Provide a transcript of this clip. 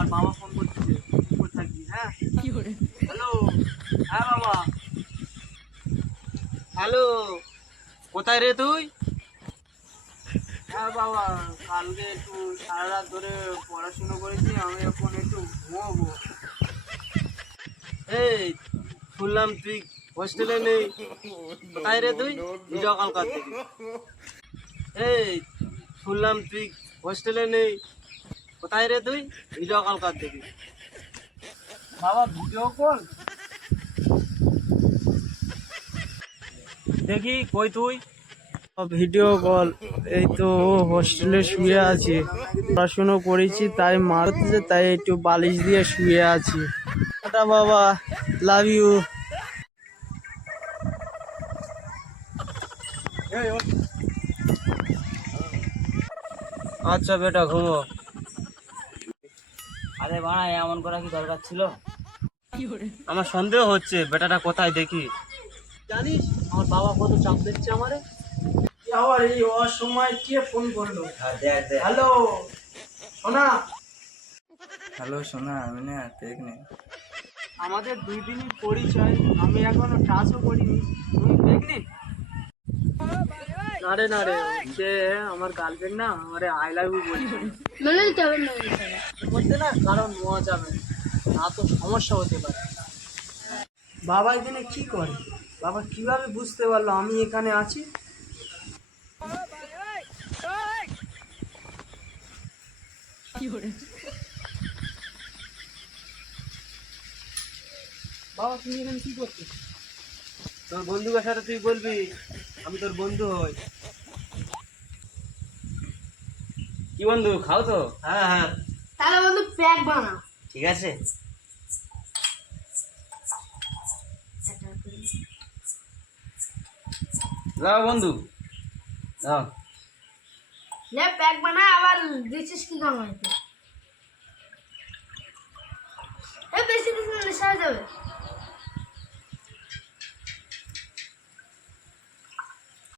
আমার বাবা ফোন করতেছে, কোথায় থাকবি? হ্যাঁ, হ্যালো, হ্যাঁ বাবা, হ্যালো, কোথায় রে তুই? হ্যাঁ বাবা, কালকে একটু সারা রাত ধরে পড়াশুনো করেছি, আমি এখন একটু ঘুমাবো। এই, শুনলাম তুই হোস্টেলে নেই, কোথায় রে তুই? ভিডিও কল কর দেখি। এই, শুনলাম তুই হোস্টেলে নেই, কোথায় রে তুই? ভিডিও কল কর দেখি। বাবা ভিডিও কল দেখি, কই তুই? Video call. এই তো হোস্টেলে শুয়ে আছি, পড়াশুনো করেছি তাই মারতেছে, তাই একটু বালিশ দিয়ে শুয়ে আছি। টাটা বাবা, লাভ ইউ। আচ্ছা বেটা ঘুমো। আরে বাড়া, এমন করা কি দরকার ছিল? আমার সন্দেহ হচ্ছে বেটাটা কোথায় দেখি। জানিস আমার বাবা কত চাপ দিচ্ছে আমারে। আবার এই অসময় কে ফোন করলো? হ্যালো সোনা। হ্যালো সোনা, আমি না দেখনি। আমাদের 2 দিনই পরিচয়, আমি এখনো টাচও করিনি, তুমি দেখলি? না রে, সে আমার গার্লফ্রেন্ড না, আমারে আই লাভ ইউ বলছে। মধ্যে না কারণ নোয়া যাবে না, তো সমস্যা হতে পারে। বাবা এখানে কি করে? বাবা কিভাবে বুঝতে পারলো আমি এখানে আছি? বাবা তুমি এখানে কি করছো? তোর বন্ধুদের সাথে তুই বলবি আমি তোর বন্ধু হই। কি বন্ধু, খাও তো? হ্যাঁ হ্যাঁ, তাহলে বন্ধু প্যাক বানা। ঠিক আছে। যাও বন্ধু, যাও। লে প্যাক বানা, আবার দিছিস কি কাম হয়েছে? বেশি দিস না, নেশা হয়ে যাবে।